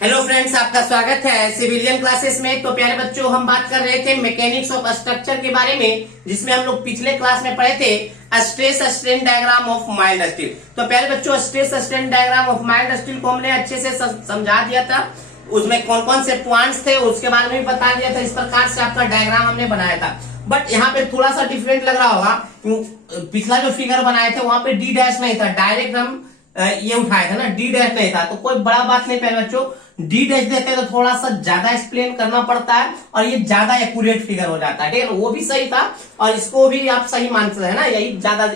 Hello friends, आपका स्वागत है सिविलियन क्लासेस में। तो प्यारे बच्चों, हम बात कर रहे थे मैकेनिक्स ऑफ स्ट्रक्चर के बारे में, जिसमें हम लोग पिछले क्लास में पढ़े थे stress strain diagram of mild steel. तो प्यारे बच्चों, stress strain diagram of mild steel को हमने अच्छे से समझा दिया था। उसमें कौन कौन से पॉइंट्स थे उसके बारे में भी बता दिया था। इस प्रकार से आपका डायग्राम हमने बनाया था। बट यहाँ पे थोड़ा सा डिफरेंट लग रहा होगा। पिछला जो फिगर बनाए थे वहां पे डी डैश नहीं था, डायरेक्ट हम ये उठाया था ना, डी डैश नहीं था। तो कोई बड़ा बात नहीं प्यारे बच्चों, डी डैश देते हैं तो थोड़ा सा ज्यादा एक्सप्लेन करना पड़ता है और ये ज्यादा एक्यूरेट फिगर हो जाता है। ठीक है ना, वो भी सही था और इसको भी आप सही मानते हैं ना, ये ज्यादा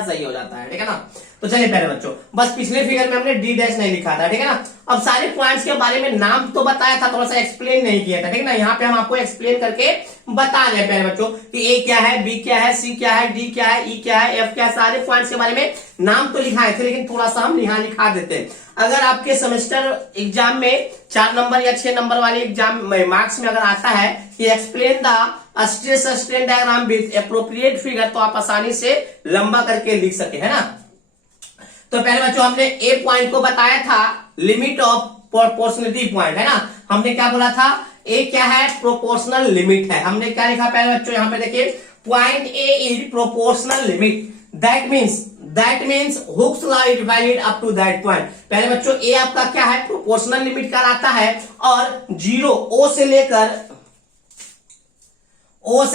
सही हो जाता है। ठीक है ना। तो चलिए प्यारे बच्चों, बस पिछले फिगर में हमने डी डैश नहीं लिखा था। ठीक है ना। अब सारे पॉइंट्स के बारे में नाम तो बताया था, थोड़ा सा एक्सप्लेन नहीं किया था। ठीक है ना। यहाँ पे हम आपको एक्सप्लेन करके बता रहे हैं प्यारे बच्चों कि ए क्या है, बी क्या है, सी क्या है, डी क्या है, ई क्या है, एफ क्या है। सारे पॉइंट्स के बारे में नाम तो लिखाए थे, लेकिन थोड़ा सा हम यहाँ लिखा देते हैं। अगर आपके सेमेस्टर एग्जाम में 4 नंबर या 6 नंबर वाले एग्जाम मार्क्स में अगर आता है कि explain the stress strain diagram with appropriate figure, तो आप आसानी से लंबा करके लिख सके, है ना। तो पहले बच्चों, हमने ए पॉइंट को बताया था लिमिट ऑफ प्रोपोर्शनलिटी पॉइंट, है ना। हमने क्या बोला था, ए क्या है, प्रोपोर्शनल लिमिट है। हमने क्या लिखा पहले बच्चों, यहाँ पे देखिए, point A is proportional limit, that means Hooke's law is valid up to that point. पहले बच्चों, ए आपका क्या है, प्रोपोर्शनल लिमिट कहलाता है और 0 ओ से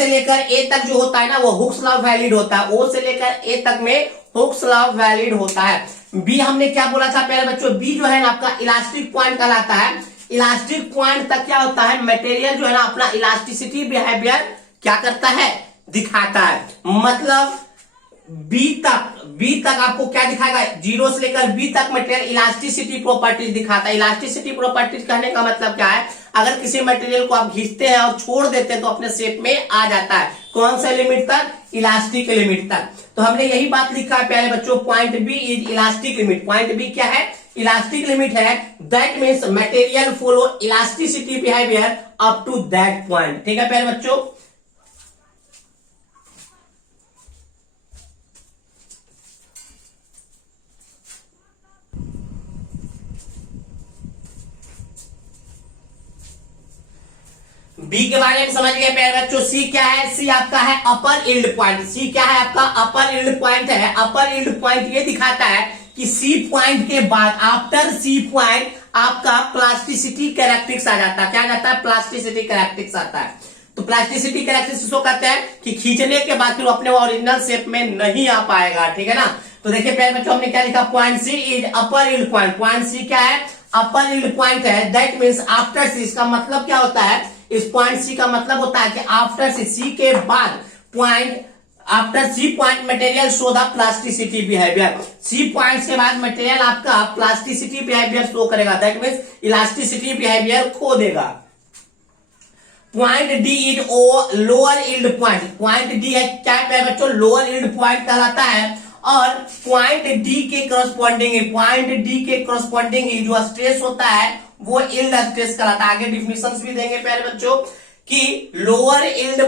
लेकर ए तक जो होता है ना, वो हुक्स लॉ वैलिड होता है। ओ से लेकर ए तक में हुक्स लॉ वैलिड होता है। बी हमने क्या बोला था पहले बच्चों, बी जो है ना आपका इलास्टिक पॉइंट कहलाता है। इलास्टिक पॉइंट तक क्या होता है, मटेरियल जो है ना अपना इलास्टिसिटी बिहेवियर क्या करता है, दिखाता है। मतलब बी तक आपको क्या दिखाएगा, 0 से लेकर बी तक मटेरियल इलास्टिसिटी प्रॉपर्टीज दिखाता है। इलास्टिसिटी प्रॉपर्टीज कहने का मतलब क्या है, अगर किसी मटेरियल को आप खींचते हैं और छोड़ देते हैं तो अपने शेप में आ जाता है। कौन से लिमिट तक, इलास्टिक लिमिट तक। तो हमने यही बात लिखा है प्यारे बच्चों, point B is elastic limit. Point B क्या है, इलास्टिक लिमिट है। That means material follow elasticity behaviour up to that point. ठीक है प्यारे बच्चों। बी के बारे में समझ गए प्यारे बच्चों। सी क्या है, सी आपका है अपर यील्ड पॉइंट। सी क्या है आपका, अपर यील्ड पॉइंट है। अपर यील्ड पॉइंट ये दिखाता है कि सी पॉइंट के बाद, आफ्टर सी पॉइंट आपका प्लास्टिसिटी कैरेक्टरिस्टिक्स आ जाता है। क्या आ जाता है, प्लास्टिसिटी कैरेक्टरिस्टिक्स आता है। तो प्लास्टिसिटी कैरेक्टरिस्टिक्स को कहते हैं कि खींचने के बाद फिर अपने ओरिजिनल शेप में नहीं आ पाएगा। ठीक है ना। तो देखिए प्यारे बच्चों, हमने क्या लिखा, point C is upper yield point. Point C क्या है, अपर यील्ड पॉइंट है। दैट मीन्स आफ्टर सी, इसका मतलब क्या होता है, इस पॉइंट सी का मतलब होता है कि आफ्टर सी के बाद point, after C point material show the plasticity behaviour. C points के बाद मटेरियल आपका प्लास्टिसिटी बिहेवियर शो करेगा। दैट मीन्स इलास्टिसिटी बिहेवियर खो देगा। Point D is oh lower yield point. Point D है क्या है बच्चों, लोअर यील्ड पॉइंट कहलाता है। और पॉइंट डी के करस्पॉन्डिंग जो स्ट्रेस होता है वो यील्ड स्ट्रेस कहलाता है। आगे डिफिनेशंस भी देंगे प्यारे बच्चों कि लोअर यील्ड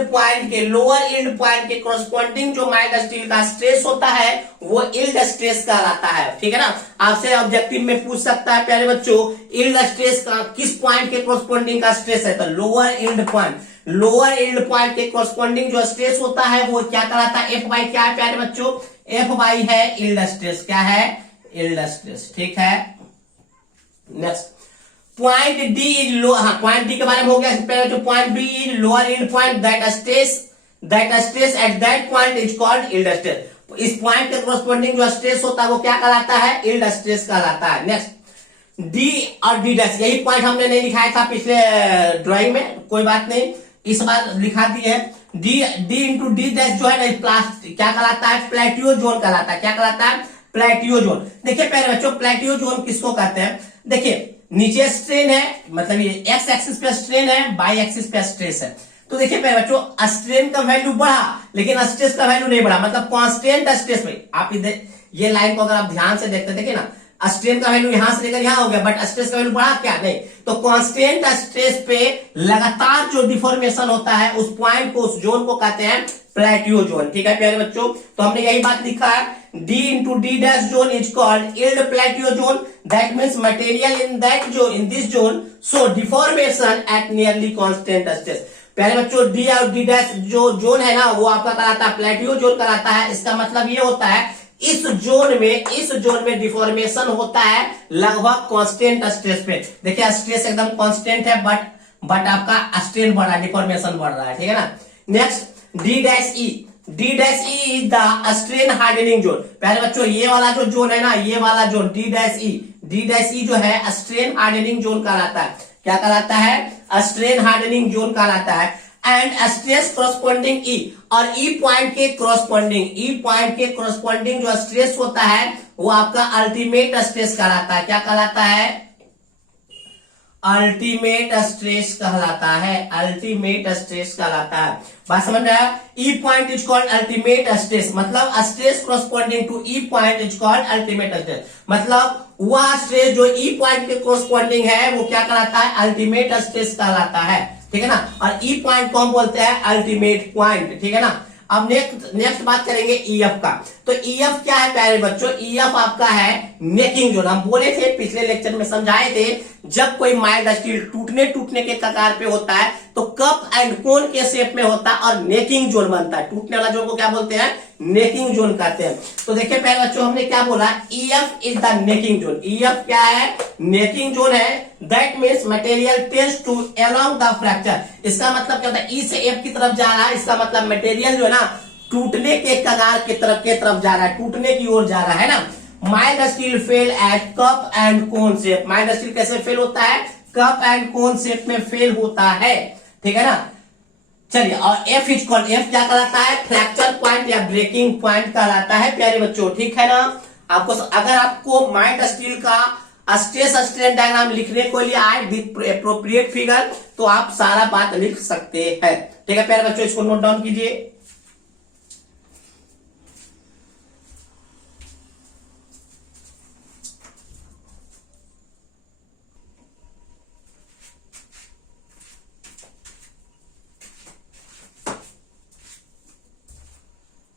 पॉइंट के करस्पॉन्डिंग जो माइल्ड स्टील का स्ट्रेस होता है वो यील्ड स्ट्रेस कहलाता है। ठीक है ना। आपसे ऑब्जेक्टिव में पूछ सकता है प्यारे बच्चों, यील्ड स्ट्रेस का किस पॉइंट के करस्पॉन्डिंग का स्ट्रेस है, तो लोअर यील्ड पॉइंट के करस्पॉन्डिंग जो स्ट्रेस होता है वो क्या कहलाता है, एफ बाई। क्या है प्यारे बच्चों, एफ बाई है यील्ड स्ट्रेस। क्या है, यील्ड स्ट्रेस। ठीक है। Next, point D is low, हाँ पॉइंट डी के बारे में हो गया। पहले जो point B is lower yield point, that stress at that point is called yield stress. इस पॉइंट के करस्पॉन्डिंग जो स्ट्रेस होता है वो क्या कहलाता है, यील्ड स्ट्रेस कहलाता है। नेक्स्ट, डी और डी डैश, यही पॉइंट हमने नहीं लिखाया था पिछले ड्राइंग में, कोई बात नहीं, इस बार लिखा दिए है। डी इंटू डी डैश जो है ना, प्लास्टिक क्या कहलाता है, प्लेटियो जोन कहलाता है। क्या कहलाता है, प्लेटियो जोन। देखिए पहले बच्चों, प्लेटियो जोन किसको कहते हैं, देखिए नीचे स्ट्रेन है, मतलब ये एक्स एक्सिस पे स्ट्रेन है, बाई एक्सिस पे स्ट्रेस है। तो देखिए पहले बच्चों, स्ट्रेन का वैल्यू बढ़ा लेकिन स्ट्रेस का वैल्यू नहीं बढ़ा, मतलब कांस्टेंट स्ट्रेस में। आप ये लाइन को अगर आप ध्यान से देखते, देखिए ना, स्ट्रेन का वैल्यू यहां से लेकर यहां हो गया, बट स्ट्रेस का वैल्यू बढ़ा क्या, नहीं। तो कांस्टेंट स्ट्रेस पे लगातार जो डिफॉर्मेशन होता है उस पॉइंट को, उस जोन को कहते हैं प्लेटियो जोन। ठीक है प्यारे बच्चों, तो हमने यही बात लिखा है, D into D dash zone is called yield plateau zone, that means material in that जो in this zone so deformation at nearly constant stress. प्यारे बच्चों डी और डी डैश जो जोन है ना वो आपका कहलाता है प्लेटियो जोन कहलाता है। इसका मतलब ये होता है इस जोन में डिफॉर्मेशन होता है लगभग कांस्टेंट स्ट्रेस पे। देखिए स्ट्रेस एकदम कांस्टेंट है बट आपका स्ट्रेन बढ़ रहा है, डिफॉर्मेशन बढ़ रहा है, ठीक है ना। Next D dash E is the strain hardening zone. प्यारे बच्चों ये वाला जो जोन है ना, ये वाला जोन डी डैश ई जो है स्ट्रेन हार्डनिंग जोन कहलाता है। क्या कहलाता है? स्ट्रेन हार्डनिंग जोन कहलाता है। एंड स्ट्रेस कॉरस्पॉन्डिंग ई, और ई पॉइंट के कॉरस्पॉन्डिंग जो स्ट्रेस होता है वो आपका अल्टीमेट स्ट्रेस कहलाता है। क्या कहलाता है? अल्टीमेट स्ट्रेस कहलाता है। बात समझ रहा है? E point is called ultimate stress, मतलब stress corresponding to E point is called ultimate stress. मतलब वह स्ट्रेस जो ई पॉइंट के कॉरस्पॉन्डिंग है वो क्या कहलाता है? अल्टीमेट स्ट्रेस कहलाता है, ठीक है ना। और ई पॉइंट को हम बोलते हैं अल्टीमेट पॉइंट, ठीक है ना। अब नेक्स्ट बात करेंगे ईएफ का। तो ईएफ क्या है प्यारे बच्चों? ईएफ आपका है नेकिंग जोन। हम बोले थे पिछले लेक्चर में समझाए थे, जब कोई माइल्ड स्टील टूटने के कगार पे होता है तो कप एंड कोन के शेप में होता है और नेकिंग जोन बनता है। टूटने वाला जोन को क्या बोलते हैं? नेकिंग जोन कहते हैं। तो देखिए प्यारे बच्चों हमने क्या बोला, EF is the necking zone. EF क्या है? नेकिंग जोन है। That means material tends to along the fracture. इसका मतलब क्या होता है? ई से एफ की तरफ जा रहा है, इसका मतलब मटेरियल जो है ना टूटने के कगार के तरफ जा रहा है, टूटने की ओर जा रहा है ना। Mild steel fail at cup and cone shape. Mild steel कैसे फेल होता है? कप एंड कोन शेप में फेल होता है, ठीक है ना। चलिए, और एफ क्या कहलाता है? फ्रैक्चर पॉइंट या ब्रेकिंग पॉइंट कहलाता है प्यारे बच्चों, ठीक है ना। अगर आपको माइल्ड स्टील का स्ट्रेस स्ट्रेन डायग्राम लिखने को लिए आए विद एप्रोप्रिएट फिगर तो आप सारा बात लिख सकते हैं, ठीक है प्यारे बच्चों। इसको नोट डाउन कीजिए।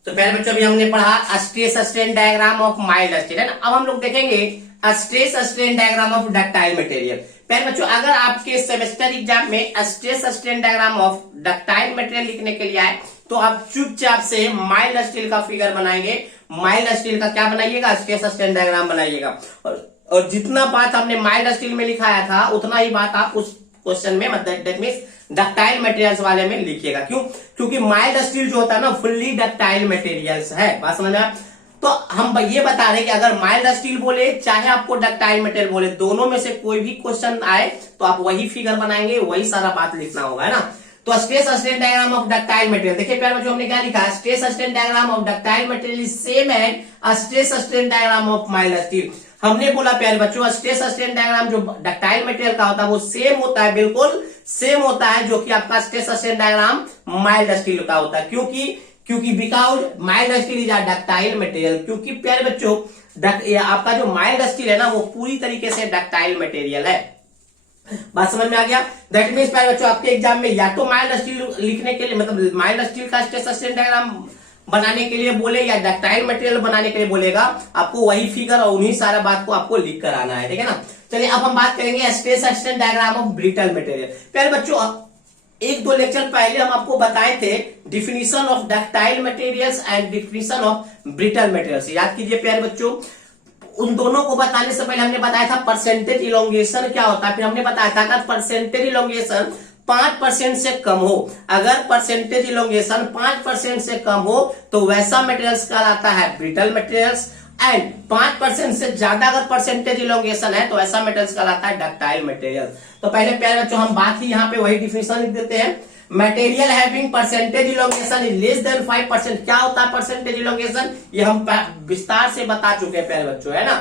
तो प्यारे बच्चों अभी हमने पढ़ा stress strain diagram of mild steel, है ना। अब हम लोग देखेंगे stress strain diagram of ductile material. प्यारे बच्चों अगर आपके सेमेस्टर एग्जाम में stress strain diagram of ductile material लिखने के लिए आए तो आप चुपचाप से माइल्ड स्टील का फिगर बनाएंगे। माइल्ड स्टील का क्या बनाइएगा? स्ट्रेस स्ट्रेन डायग्राम बनाइएगा। और जितना बात हमने माइल्ड स्टील में लिखाया था उतना ही बात आप उस क्वेश्चन में मतलब दैट मींस डक्टाइल मटेरियल्स वाले में लिखिएगा। क्यों? क्योंकि माइल्ड स्टील जो होता है ना फुल्ली डक्टाइल मटेरियल्स है। बात समझ में? तो हम ये बता रहे हैं कि अगर माइल्ड स्टील बोले चाहे आपको डक्टाइल मटेरियल बोले, दोनों में से कोई भी क्वेश्चन आए तो आप वही फिगर बनाएंगे, वही सारा बात लिखना होगा, है ना। तो stress strain diagram of ductile material देखिए प्यारे बच्चों हमने क्या लिखा? Stress strain diagram of ductile material is same as stress strain diagram of mild steel. हमने बोला प्यारे बच्चों स्ट्रेस स्ट्रेन डायग्राम जो डक्टाइल मटेरियल का होता है वो सेम होता है, बिल्कुल सेम होता है जो कि आपका stress strain diagram mild steel का होता है। क्योंकि because mild steel is a ductile material. क्योंकि प्यारे बच्चों आपका जो माइल्ड स्टील है ना वो पूरी तरीके से डक्टाइल मटेरियल है। बात समझ में आ गया? दैट मीन्स प्यारे बच्चों आपके एग्जाम में या तो माइल्ड स्टील लिखने के लिए मतलब माइल्ड स्टील का स्ट्रेस स्ट्रेन डायग्राम बनाने के लिए बोले या डक्टाइल मटेरियल बनाने के लिए बोलेगा, आपको वही फिगर और उन्हीं सारा बात को आपको लिख कर आना है, ठीक है ना। चलिए अब हम बात करेंगे stress strain diagram of brittle material. प्यारे बच्चों एक दो लेक्चर पहले हम आपको बताए थे definition of ductile materials and definition of brittle materials. याद कीजिए प्यारे बच्चों, उन दोनों को बताने से पहले हमने बताया था परसेंटेज इलोंगेशन क्या होता है। फिर हमने बताया था अगर परसेंटेज इलोंगेशन 5% से कम हो, अगर परसेंटेज इलोंगेशन 5% से कम हो तो वैसा मटेरियल्स कहलाता है ब्रिटल मटेरियल्स। एंड 5% से ज्यादा अगर परसेंटेज इलोंगेशन है तो ऐसा मटेरियल्स कहलाता है डक्टाइल मटेरियल। तो पहले प्यारे बच्चों हम बात ही यहाँ पे वही डिफिनेशन लिख देते हैं। Material having percentage elongation is less than 5%। क्या होता है परसेंटेज इलोंगेशन? ये हम विस्तार से बता चुके हैं प्यारे बच्चों, है ना।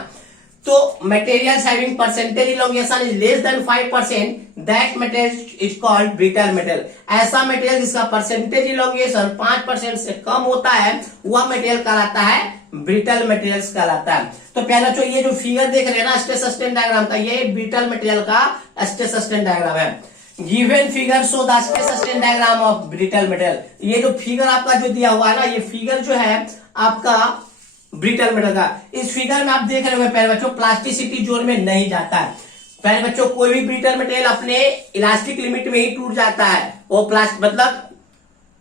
तो materials having percentage elongation is less than 5%, that material is called brittle material. ऐसा मटेरियल जिसका परसेंटेज इलोंगेशन 5% से कम होता है वह मटेरियल कहलाता है ब्रिटल मटेरियल्स कहलाता है। तो प्यारे बच्चों ये जो फिगर देख रहे हैं ना स्ट्रेस स्ट्रेन डायग्राम का, ये ब्रिटल मटेरियल का स्ट्रेस स्ट्रेन डायग्राम है। Given figure show the stress strain diagram of brittle material. ये जो फिगर आपका जो दिया हुआ है ना, ये फिगर जो है आपका ब्रिटल मेटल का। इस फिगर में आप देख रहे हो प्यारे बच्चों प्लास्टिसिटी जोन में नहीं जाता है प्यारे बच्चों। कोई भी ब्रिटल मटेरियल अपने इलास्टिक लिमिट में ही टूट जाता है, वो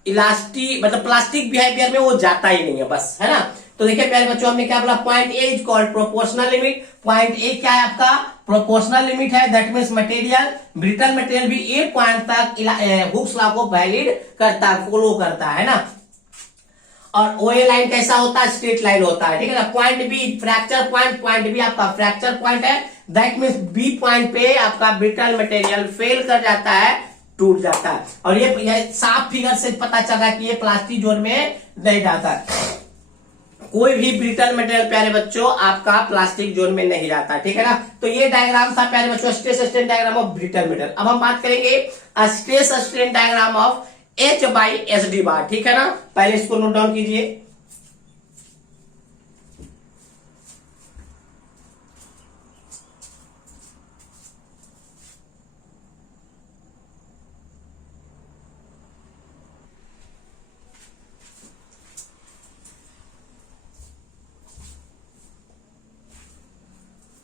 प्लास्टिक बिहेवियर में वो जाता ही नहीं है बस, है ना। तो देखिए प्यारे बच्चों हमने क्या बोला, point A is called proportional limit. Point A क्या है आपका, प्रोपोर्शनल लिमिट है। That means material, brittle material भी ए पॉइंट तक हुक्स लॉ को वैलिड करता है, फॉलो करता है ना। और ओए लाइन कैसा होता है, स्ट्रेट लाइन होता है, ठीक है ना। Point B fracture point, point B आपका फ्रैक्चर पॉइंट है। दैट मीन्स बी पॉइंट पे आपका ब्रिटल मटेरियल फेल कर जाता है, टूट जाता है। और ये साफ फिगर से पता चल रहा है कि ये प्लास्टिक जोन में नहीं जाता है। कोई भी ब्रिटल मटेरियल प्यारे बच्चों आपका प्लास्टिक जोन में नहीं जाता, ठीक है ना। तो ये डायग्राम था प्यारे बच्चों stress strain diagram of brittle material. अब हम बात करेंगे stress strain diagram of H/SD बार, ठीक है ना। पहले इसको नोट डाउन कीजिए।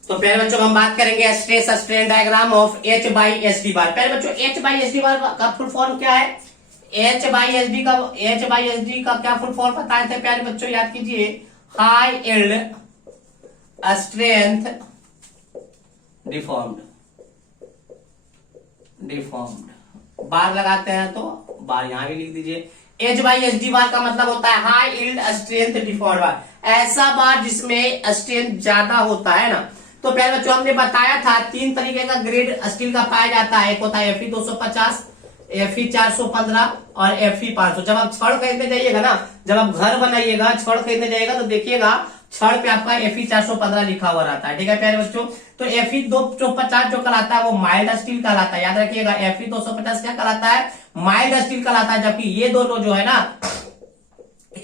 तो प्यारे बच्चों हम बात करेंगे stress strain diagram of H/SD बार। प्यारे बच्चों H/SD बार का फुल फॉर्म क्या है, H/SD का क्या फुल फॉर्म बताए थे प्यारे बच्चों, याद कीजिए, हाई यील्ड स्ट्रेंथ डिफॉर्म्ड। बार लगाते हैं तो बार यहां भी लिख दीजिए। H/SD बार का मतलब होता है हाई यील्ड स्ट्रेंथ डिफॉर्म्ड बार, ऐसा बार जिसमें स्ट्रेंथ ज्यादा होता है ना। तो प्यारे बच्चों हमने बताया था 3 तरीके का ग्रेड स्टील का पाया जाता है। एक होता है Fe 250, Fe 415 और Fe 500। जब आप छड़ खरीदने जाइएगा ना, जब आप घर बनाइएगा छड़ खरीदने जाइएगा तो देखिएगा छड़ पे आपका Fe 415 लिखा हुआ रहता है, ठीक है प्यारे बच्चों। तो Fe 250 जो कहलाता है वो माइल्ड स्टील कहलाता है, याद रखिएगा। Fe 250 क्या कहलाता है, माइल्ड स्टील कहलाता है, जबकि ये दोनों जो है ना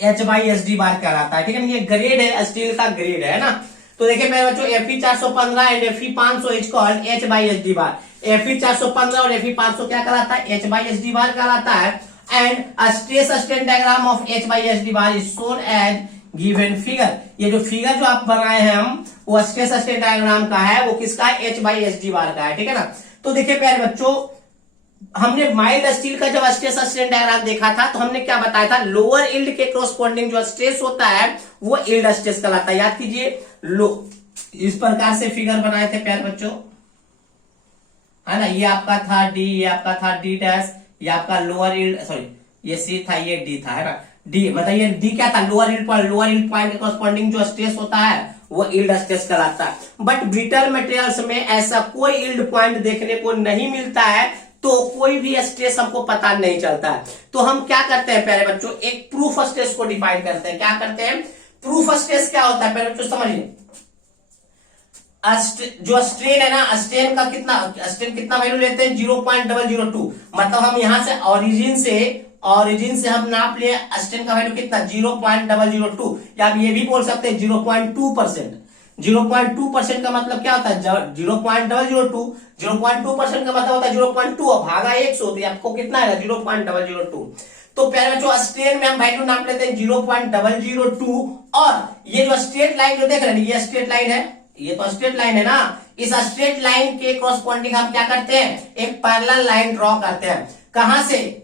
H/SD बार कहलाता है, ठीक है। ये ग्रेड है, स्टील का ग्रेड है ना। तो देखिए मेरे बच्चों Fe 415 and Fe 500 is called H/SD bar. Fe 415 और Fe 500 क्या कहलाता है, H/SD बार कहलाता है। And stress strain diagram of H/SD bar is shown as given figure. ये जो फिगर जो आप बनाए हैं हम, वो स्ट्रेस स्ट्रेन डायग्राम का है, वो किसका है, H/SD बार का है, ठीक है ना। तो देखिए प्यारे बच्चों हमने माइल्ड स्टील का जब स्ट्रेस स्ट्रेन डायग्राम देखा था तो हमने क्या बताया था, लोअर यील्ड के कोरस्पोंडिंग जो स्ट्रेस होता है वो यील्ड स्ट्रेस कहलाता है, याद कीजिए। लो इस प्रकार से फिगर बनाए थे प्यारे बच्चों, है ना। ये आपका था D, ये आपका था D डैश, ये आपका लोअर यील्ड, सॉरी ये C था, ये D था, है ना। D मतलब ये D क्या था, लोअर यील्ड पॉइंट के कोरस्पोंडिंग जो स्ट्रेस होता है वो यील्ड स्ट्रेस कहलाता है। बट ब्रिटल मटेरियल्स में ऐसा कोई यील्ड पॉइंट देखने को नहीं मिलता है, तो कोई भी स्ट्रेस हमको पता नहीं चलता है। तो हम क्या करते हैं प्यारे बच्चों, एक प्रूफ स्ट्रेस को डिफाइन करते हैं। क्या करते हैं, प्रूफ स्ट्रेस क्या होता है प्यारे बच्चों समझिए। जो स्ट्रेन है ना, स्ट्रेन कितना वैल्यू लेते हैं, 0.002। मतलब हम यहां से ओरिजिन से हम नाप लिए स्ट्रेन का वैल्यू कितना, 0.002, या आप ये भी बोल सकते हैं 0.2%। 0.2% का मतलब क्या होता है, 0.002% का मतलब होता है 0.2 भागा 100, तो आपको कितना आएगा 0.002। तो प्यारे बच्चों स्ट्रेन में हम वैल्यू नाप लेते हैं 0.002। और ये जो स्ट्रेट लाइन जो देख रहे हैं, ये स्ट्रेट लाइन है, ये तो स्ट्रेट लाइन है ना। इस स्ट्रेट लाइन के कॉरस्पॉन्डिंग हम क्या करते हैं, एक पैरेलल लाइन ड्रॉ करते हैं। कहां से,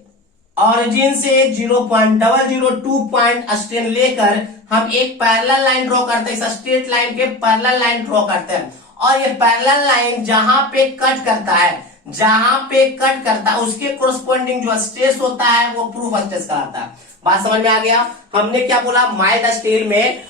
ऑरिजिन से 0.002 पॉइंट स्ट्रेन लेकर हम एक पैरेलल लाइन ड्रॉ करते हैं, इस स्ट्रेट लाइन के पैरेलल लाइन ड्रॉ करते हैं। और ये पैरेलल लाइन जहां पे कट करता है उसके कोरस्पोंडिंग जो स्ट्रेस होता है वो प्रूफ स्ट्रेस कहलाता है। बात समझ में आ गया। हमने क्या बोला, माइल्ड स्टील में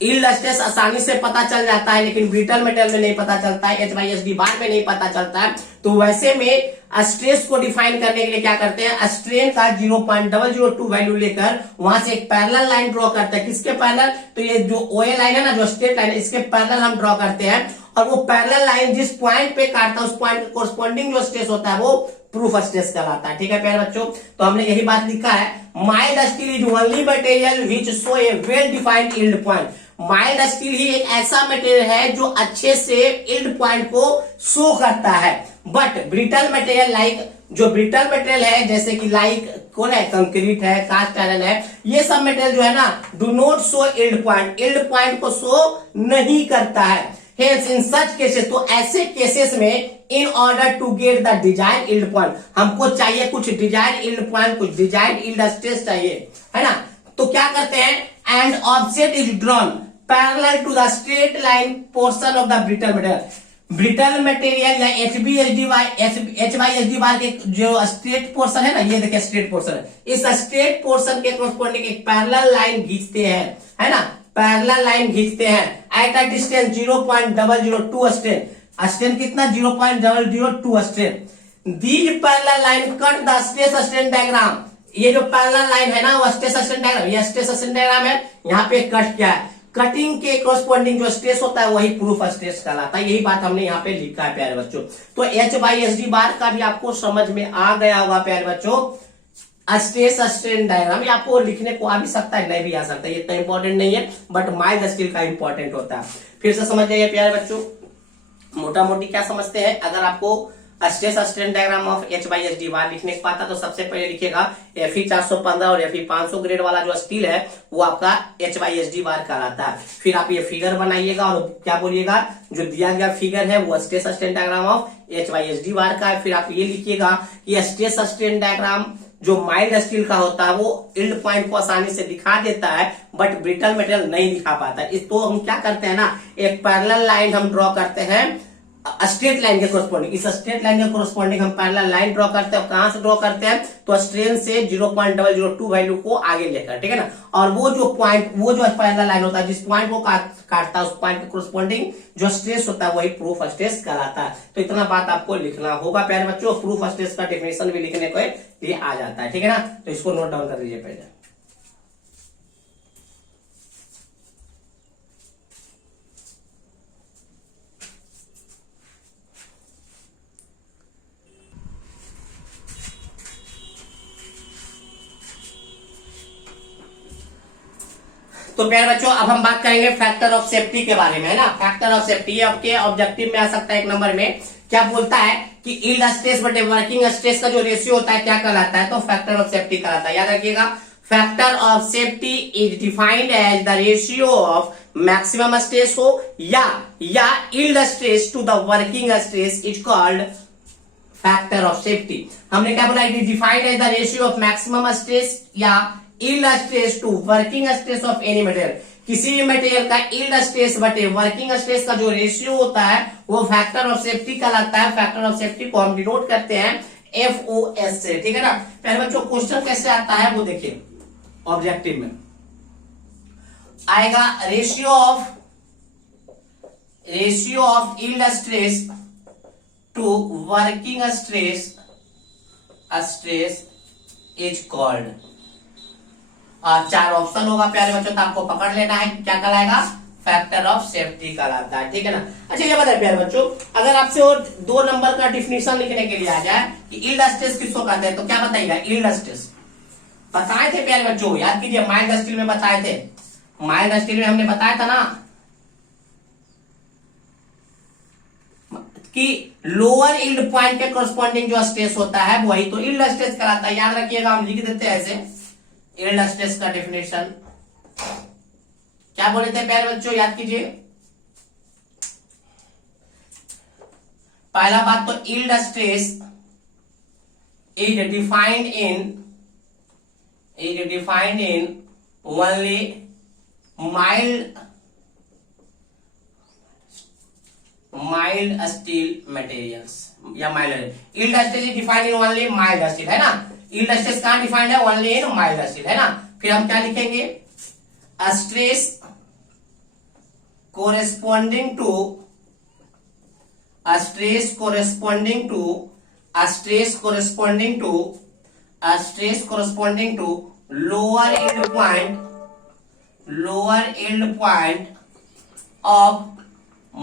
यील्ड स्ट्रेस आसानी से पता चल जाता है, लेकिन ब्रिटल मेटल में नहीं पता चलता है, H/SD बार में नहीं पता चलता है। तो वैसे में स्ट्रेस को डिफाइन करने के लिए क्या करते हैं, स्ट्रेन का 0.002 वैल्यू लेकर वहां से एक पैरेलल लाइन ड्रॉ करते हैं। किसके पैरेलल, तो ये जो OA लाइन है ना, जो स्ट्रेट लाइन है, इसके पैरेलल हम ड्रॉ करते हैं। और वो पैरेलल लाइन जिस पॉइंट पे काटता है उस पॉइंट के कोरस्पोंडिंग जो स्ट्रेस होता है वो प्रूफ स्ट्रेस कहलाता है, ठीक है प्यारे बच्चों। तो हमने यही बात लिखा है, mild steel is only material which show a well defined yield point. Mild steel ही एक ऐसा मटेरियल है जो अच्छे से यील्ड पॉइंट को शो करता है। बट ब्रिटल मटेरियल लाइक जो ब्रिटल मटेरियल है जैसे कि लाइक कौन है, कंक्रीट है, कास्ट आयरन है, ये सब मटेरियल जो है ना do not show yield point, yield point को शो नहीं करता है। हेंस इन सच केसेस, तो ऐसे केसेस में in order to get the design yield point, हमको चाहिए कुछ डिजाइन यील्ड पॉइंट, कुछ डिजाइन यील्ड स्ट्रेस चाहिए, है ना। तो क्या करते हैं, and offset is drawn parallel to the straight line portion of the brittle material. Brittle material या HBSD बार के जो स्ट्रेट पोर्शन है ना, ये देखिए स्ट्रेट पोर्शन है, इस स्ट्रेट पोर्शन के कॉरस्पॉन्डिंग एक पैरेलल लाइन खींचते हैं, है ना, पैरेलल लाइन खींचते हैं at a distance 0.002 strain, strain कितना 0.002 strain. These parallel line cut the stress strain diagram, ये जो पैरेलल लाइन है ना वो स्ट्रेस स्ट्रेन डायग्राम, ये स्ट्रेस स्ट्रेन डायग्राम है, यहाँ पे कट क्या है, कटिंग के कॉरस्पॉन्डिंग जो स्ट्रेस होता है वही प्रूफ स्ट्रेस कहलाता है। यही बात हमने यहाँ पे लिखा है प्यारे बच्चों। तो HSD बार का भी आपको समझ में आ गया होगा प्यारे बच्चों। स्ट्रेस स्ट्रेन डायग्राम ये आपको लिखने को आ भी सकता है, नहीं भी आ सकता है, ये इतना इंपॉर्टेंट नहीं है, बट माइल्ड स्टील का इंपॉर्टेंट होता है। फिर से समझ जाइए प्यारे बच्चों, मोटा मोटी क्या समझते हैं, अगर आपको stress strain diagram of HSD बार लिखने को आता तो सबसे पहले लिखिएगा Fe 415 और Fe 500 ग्रेड वाला जो स्टील है वो आपका HSD बार कहलाता है। फिर आप ये फिगर बनाइएगा और क्या बोलिएगा, जो दिया गया फिगर है वो stress strain diagram of HSD बार का है। फिर आप ये लिखिएगा कि स्ट्रेस स्ट्रेन डायग्राम जो माइल्ड स्टील का होता है वो यील्ड पॉइंट को आसानी से दिखा देता है, बट ब्रिटल मटेरियल नहीं दिखा पाता है। इस तो हम क्या करते हैं ना, एक पैरेलल लाइन हम ड्रॉ करते हैं स्ट्रेट लाइन के कॉरस्पॉन्डिंग, इस स्ट्रेट लाइन के कॉरस्पॉन्डिंग हम पैरेलल लाइन ड्रॉ करते हैं। कहां से ड्रॉ करते हैं, तो स्ट्रेन से 0.002 वैल्यू को आगे लेकर, ठीक है ना। और वो जो पॉइंट, वो जो पैरेलल लाइन होता है जिस पॉइंट को काटता है उस पॉइंट के कॉरस्पॉन्डिंग जो स्ट्रेस होता है वही प्रूफ स्ट्रेस कहलाता है। तो इतना बात आपको लिखना होगा प्यारे बच्चों। प्रूफ स्ट्रेस का डेफिनेशन भी लिखने के लिए आ जाता है, ठीक है ना। तो इसको नोट डाउन कर लीजिए पहले। तो प्यारे बच्चों अब हम बात करेंगे फैक्टर ऑफ सेफ्टी के बारे में, है ना। फैक्टर ऑफ सेफ्टी आपके ऑब्जेक्टिव में आ सकता है एक नंबर में, क्या बोलता है कि यील्ड स्ट्रेस बटे वर्किंग स्ट्रेस का जो रेशियो होता है क्या कहलाता है, तो फैक्टर ऑफ सेफ्टी कहलाता है। याद रखिएगा, factor of safety is defined as the ratio of maximum stress हो या yield stress to the working stress is called factor of safety. हमने क्या बोला, it is defined as the ratio of maximum stress या yield stress to working stress of any material. किसी भी material का yield stress बटे working stress का जो रेशियो होता है वो फैक्टर ऑफ सेफ्टी कहलाता है। फैक्टर ऑफ सेफ्टी को हम डिनोट करते हैं FOS से, ठीक है ना। पहले बच्चों क्वेश्चन कैसे आता है वो देखिए, ऑब्जेक्टिव में आएगा ratio of yield stress to working stress is called, और 4 ऑप्शन होगा प्यारे बच्चों, तो आपको पकड़ लेना है क्या कहलाएगा, फैक्टर ऑफ सेफ्टी कहलाता है, ठीक है ना। अच्छा ये बताए प्यारे बच्चों, अगर आपसे वो 2 नंबर का डिफिनेशन लिखने के लिए आ जाए कि यील्ड स्ट्रेस किसको कहते हैं, तो क्या बताइएगा, यील्ड स्ट्रेस बताए थे प्यारे बच्चों, याद कीजिए माइल्ड स्टील में बताए थे, माइल्ड स्टील में हमने बताया था ना कि लोअर यील्ड पॉइंट के कॉरस्पॉन्डिंग जो स्ट्रेस होता है वही तो यील्ड स्ट्रेस कहलाता है। याद रखिएगा, हम लिख देते हैं ऐसे, यील्ड स्ट्रेस का डेफिनेशन क्या बोले थे प्यारे बच्चों, याद कीजिए। पहला बात तो yield stress is defined in only mild steel materials या mild, yield stress is defined in only mild steel, है ना। यील्ड स्ट्रेस कहां डिफाइंड है, ओनली इन माइल्ड स्टील, है ना। फिर हम क्या लिखेंगे, stress corresponding to lower yield point of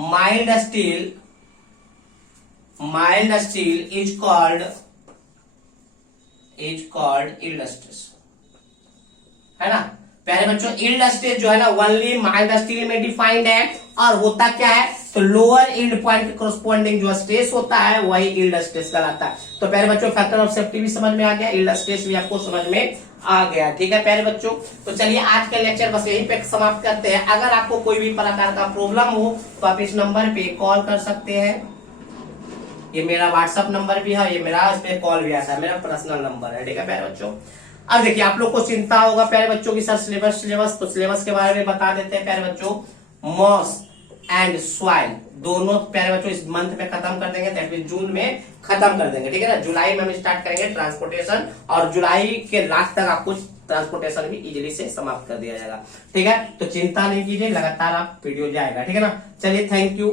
mild steel is called yield stress, है ना। प्यारे बच्चों यील्ड स्ट्रेस जो है ना ओनली माइल्ड स्टील में डिफाइंड है, और होता क्या है, तो लोअर यील्ड पॉइंट के कोरस्पॉन्डिंग जो स्ट्रेस होता है वही यील्ड स्ट्रेस कहलाता है। तो प्यारे बच्चों फैक्टर ऑफ सेफ्टी भी समझ में आ गया, यील्ड स्ट्रेस भी आपको समझ में आ गया। ठीक है प्यारे बच्चों, तो चलिए आज का लेक्चर बस यहीं पे समाप्त करते हैं। अगर आपको कोई भी प्रकार का प्रॉब्लम हो तो आप इस नंबर पे कॉल कर सकते हैं। ये मेरा व्हाट्सएप नंबर भी है, ये मेरा इस पे कॉल भी आता है, मेरा पर्सनल नंबर है। ठीक है प्यारे बच्चों, अब देखिए आप लोग को चिंता होगा प्यारे बच्चों की सर सिलेबस, तो सिलेबस के बारे में बता देते हैं प्यारे बच्चों। मॉस एंड सॉइल दोनों प्यारे बच्चों इस मंथ में खत्म कर देंगे, दैट मीन जून में खत्म कर देंगे। ठीक है ना, जुलाई में हम स्टार्ट करेंगे ट्रांसपोर्टेशन और जुलाई के लास्ट तक आपको ट्रांसपोर्टेशन भी इजीली से समाप्त कर दिया जाएगा। ठीक है, तो चिंता नहीं कीजिए, लगातार आप वीडियो जाएगा। ठीक है ना, चलिए थैंक यू।